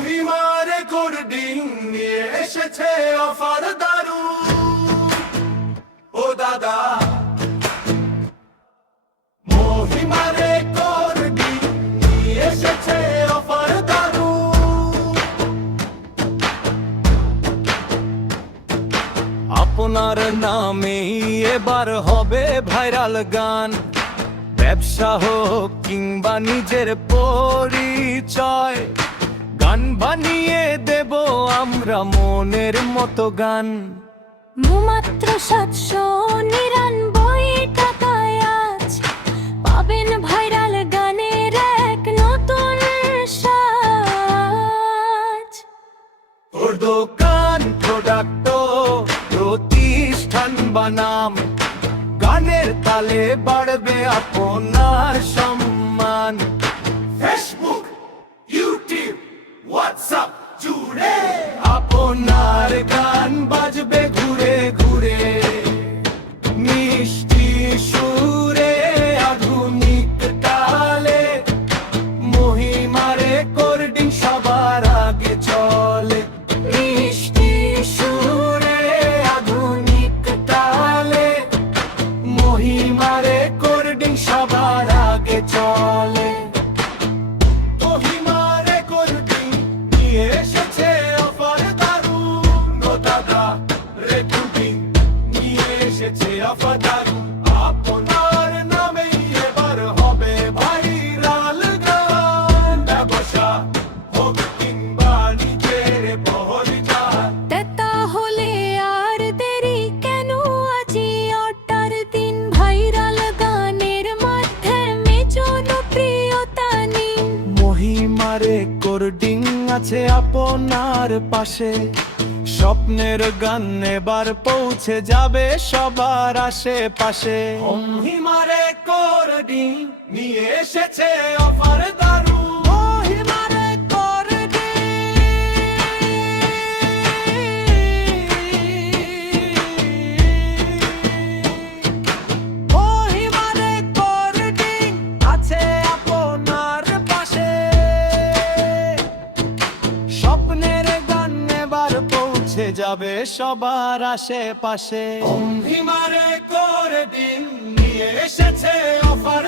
মহিমা recording নিয়ে এসেছে offer দারুণ। ও দাদা, মহিমা রেকর্ডিং নিয়ে এসেছে অফার দারুণ। আপনার নামেই এবার হবে ভাইরাল গান, ব্যবসা হোক কিংবা নিজের পরিচয়, গান বানিয়ে দেব আমরা মনের মতো গান। মাত্র 799 টাকায় আজ পাবেন ভাইরাল গানের এক নতুন সাজ। ওর দোকান, প্রোডাক্ট, প্রতিষ্ঠান বানাম, গানের তালে বাড়বে আপনার সম্মান। ফেসবুক, ইউটিউব, হোয়াটসঅ্যাপ জুড়ে আপনার গান বাজবে ঘুরে ঘুরে, মিষ্টি সুরে আধুনিক তালে। মহিমা রেকর্ডিং সবার আগে চলে, মিষ্টি সুরে আধুনিক তালে। মহিমা রেকর্ডিং সবার আগে চলে। মহিমা রেকর্ডিং নিয়ে এসেছে অফার দারুণ। ও দাদা, রেকর্ডিং নিয়ে এসেছে অফার দারুণ। আপনার নামেই এবার হবে ভাইরাল গান, ব্যবসা হোক কিংবা নিজের পরিচয়। তাহলে আর দেরি কেন, আজই অর্ডার দিন, ভাইরাল গানের মাধ্যমে জনপ্রিয়তা নিন। মহিমা রেকর্ডিং আছে আপনার পাশে, স্বপ্নের গান এবার পৌঁছে যাবে সবার আশেপাশে। মহিমা রেকর্ডিং নিয়ে এসেছে অফার দারুণ। মহিমা রেকর্ডিং আছে আপনার পাশে, স্বপ্নের গান এবার পৌঁছে যাবে সবার আশেপাশে। মহিমা রেকর্ডিং নিয়ে এসেছে অফার।